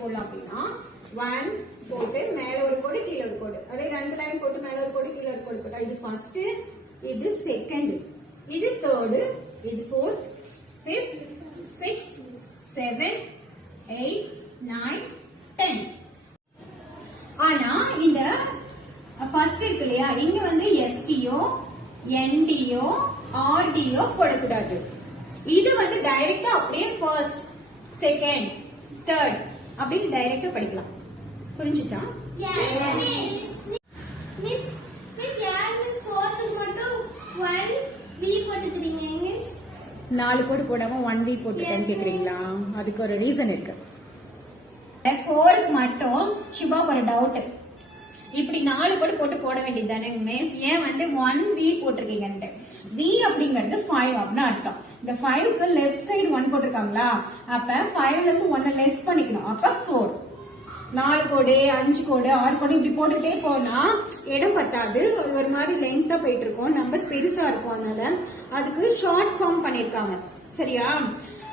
போடலாம் அப்படின்னா 1 போட்டு மேல ஒரு கோடு கீழே ஒரு கோடு, அதே 2 லைன் போட்டு மேல ஒரு கோடு கீழே ஒரு கோடு போட்டா இது ஃபர்ஸ்ட், இது செகண்ட், இது தேர்ட், இது ஃபோர்த், ஃபிஃப்த், சிக்ஸ்த், 7, 8, 9, 10. ஆனா இந்த ஃபர்ஸ்ட் இருக்கு இல்லையா, இங்க வந்து எஸ்டியோ என்டியோ ஆர்டியோ போடக்கூடாது. இது வந்து டைரக்டா அப்படியே ஃபர்ஸ்ட் செகண்ட் தேர்ட் அப்படின்னு டைரக்டா படிக்கலாம். புரிஞ்சுச்சா? நாலு கோடு போடாம 1V போட்டு கேக்குறீங்களா? அதுக்கு ஒரு ரீசன் இருக்கு. 4க்கு மட்டும் சுபாக்கு ஒரு டவுட். இப்படி 4 கோடு போட்டு போட வேண்டியது தானே மிஸ், ஏன் வந்து 1V போட்டிருக்கீங்கன்ட்டு. V அப்படிங்கிறது 5 அப்படின்னு அர்த்தம். இந்த 5க்கு லெஃப்ட் சைடு 1 போட்டிருக்காங்களா, அப்ப 5ல இருந்து 1 லெஸ் பண்ணிக்கணும், அப்ப 4. 4 கோடு 5 கோடு 6 கோடு இப்படி போட்டுட்டே போனா இடம் பத்தாது, ஒரு மாதிரி லென்த்தா போயிட்டு இருக்கும், நம்பர்ஸ் பெருசா இருக்கும். அதனால அதுக்கு ஷார்ட் ஃபார்ம் பண்ணிருக்காங்க. சரியா?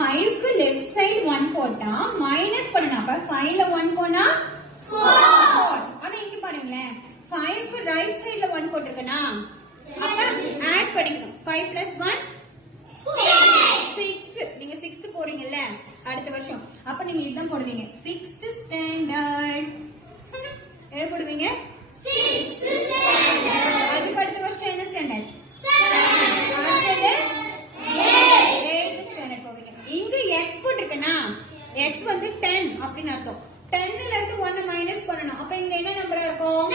5க்கு லெஃப்ட் சைடு 1 போட்டா மைனஸ் பண்ணணும், அப்ப 5ல 1 போனா 4. ஆனா இங்க பாருங்களேன், 5க்கு ரைட் சைடுல 1 போட்டிருக்கனா, அப்ப ஆட் பண்ணிக்கணும். 5 + 1 6. நீங்க 6th போறீங்கல்ல அடுத்த வருஷம், அப்ப நீங்க இதான் போடுவீங்க 6th ஸ்டாண்டர்ட். என்ன போடுவீங்க? 6th standard. அதுக்கு அடுத்த வருஷம் என்ன ஸ்டாண்டர்ட்? 7th. 8th ஸ்டாண்டர்ட் போவீங்க. இங்க x போட்டிருக்கனா, x வந்து 10 அப்படின்னு அர்த்தம். 10ல இருந்து 1 மைனஸ் பண்ணணும், அப்ப இங்க என்ன நம்பரா இருக்கும்?